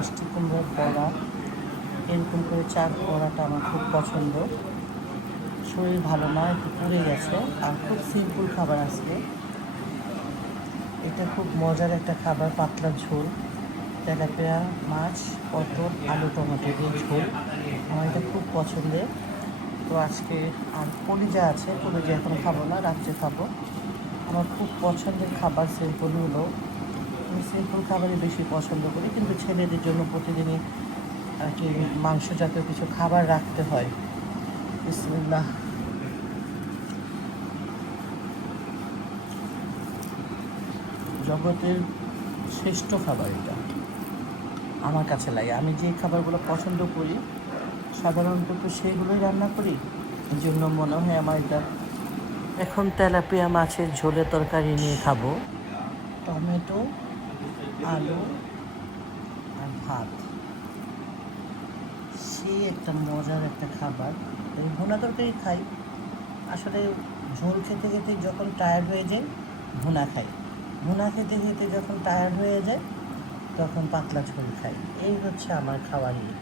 মিষ্টি কুমড়োর বড়া, এরকম করে চার বড়াটা আমার খুব পছন্দ। শরীর ভালো না, একটু পুড়ে গেছে, আর খুব সিম্পল খাবার আজকে। এটা খুব মজার একটা খাবার, পাতলা ঝোল, তেলাপিয়া মাছ, পটল, আলু, টমেটো দিয়ে ঝোল। আমার এটা খুব পছন্দের। তো আজকে আর কলিজা আছে, কলিজা এখন খাবো না, রাত্রে খাবো। আমার খুব পছন্দের খাবার সিম্পল হলো, আমি সিম্পল খাবারই বেশি পছন্দ করি, কিন্তু ছেলেদের জন্য প্রতিদিনই আর কি মাংস জাতীয় কিছু খাবার রাখতে হয়। বিসমিল্লাহ। জগতের শ্রেষ্ঠ খাবার এটা আমার কাছে লাগে। আমি যে খাবারগুলো পছন্দ করি সাধারণত তো সেইগুলোই রান্না করি, এই জন্য মনে হয় আমার এটা। এখন তেলাপিয়া মাছের ঝোলে তরকারি নিয়ে খাবো, টমেটো, আলু আর ভাত। সেই একটা মজার একটা খাবার। এই ভুনা তরকারি খাই, আসলে ঝোল খেতে খেতে যখন টায়ার্ড হয়ে যায় ভুনা খাই, ভুনা খেতে খেতে যখন টায়ার্ড হয়ে যায় তখন পাতলা ঝোল খাই। এই হচ্ছে আমার খাওয়ার ইয়ে।